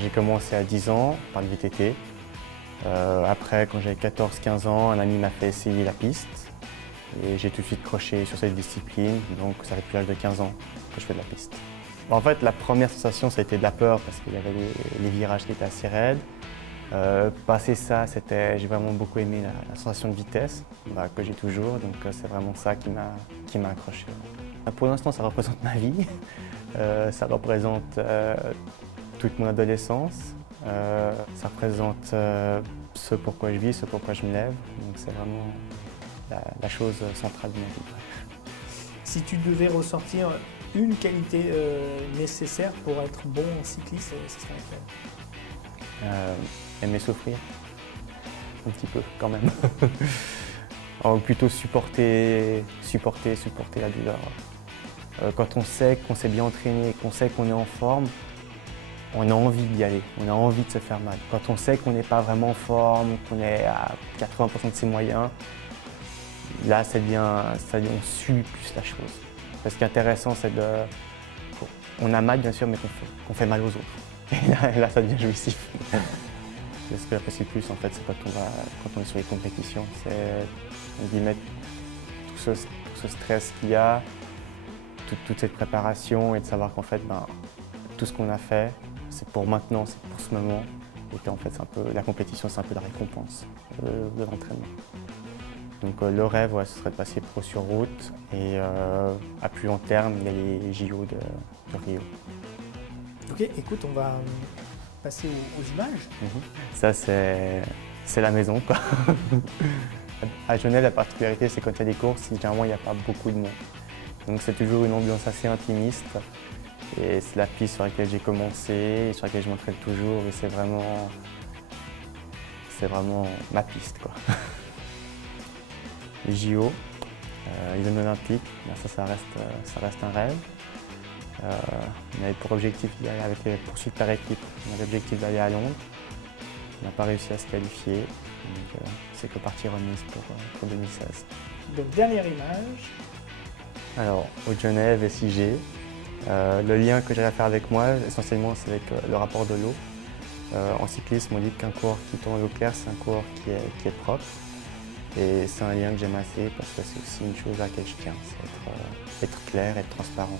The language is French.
J'ai commencé à 10 ans par le VTT. Après, quand j'avais 14-15 ans, un ami m'a fait essayer la piste. Et j'ai tout de suite croché sur cette discipline, donc ça fait depuis l'âge de 15 ans que je fais de la piste. En fait, la première sensation, ça a été de la peur parce qu'il y avait les virages qui étaient assez raides. Passer ça, j'ai vraiment beaucoup aimé la sensation de vitesse que j'ai toujours, donc c'est vraiment ça qui m'a accroché. Pour l'instant, ça représente ma vie, ça représente toute mon adolescence, ça représente ce pourquoi je vis, ce pourquoi je me lève, donc c'est vraiment la chose centrale de ma vie. Si tu devais ressortir une qualité nécessaire pour être bon cycliste, ce serait laquelle? Aimer souffrir, un petit peu quand même. Ou plutôt supporter la douleur. Quand on sait qu'on s'est bien entraîné, qu'on sait qu'on est en forme, on a envie d'y aller, on a envie de se faire mal. Quand on sait qu'on n'est pas vraiment en forme, qu'on est à 80% de ses moyens, là, on subit plus la chose. Ce qui est intéressant, c'est on a mal bien sûr, mais qu'on fait mal aux autres. Et là, ça devient jouissif. Ce que j'apprécie le plus, en fait, c'est quand on est sur les compétitions. C'est d'y mettre tout ce stress qu'il y a, toute cette préparation et de savoir qu'en fait, tout ce qu'on a fait, c'est pour maintenant, c'est pour ce moment. Et qu'en fait, la compétition, c'est un peu la récompense de l'entraînement. Donc le rêve, ce serait de passer pro sur route et à plus long terme, il y a les JO de Rio. Ok, écoute, on va passer aux images. Ça, c'est la maison, quoi. À Genève, la particularité, c'est quand il y a des courses, généralement, il n'y a pas beaucoup de monde. Donc c'est toujours une ambiance assez intimiste. Et c'est la piste sur laquelle j'ai commencé, et sur laquelle je m'entraîne toujours. Et c'est vraiment ma piste, quoi. Les JO, les Jeux olympiques, ça reste un rêve. On avait pour objectif d'y aller avec les poursuites par équipe. On avait l'objectif d'aller à Londres. On n'a pas réussi à se qualifier. Donc c'est que partie remise pour 2016. Donc dernière image. Alors, au Genève SIG, le lien que j'ai à faire avec moi, essentiellement, c'est avec le rapport de l'eau. En cyclisme, on dit qu'un coureur qui tourne à l'eau claire, c'est un coureur qui est propre. Et c'est un lien que j'aime assez parce que c'est aussi une chose à laquelle je tiens, c'est être clair, être transparent.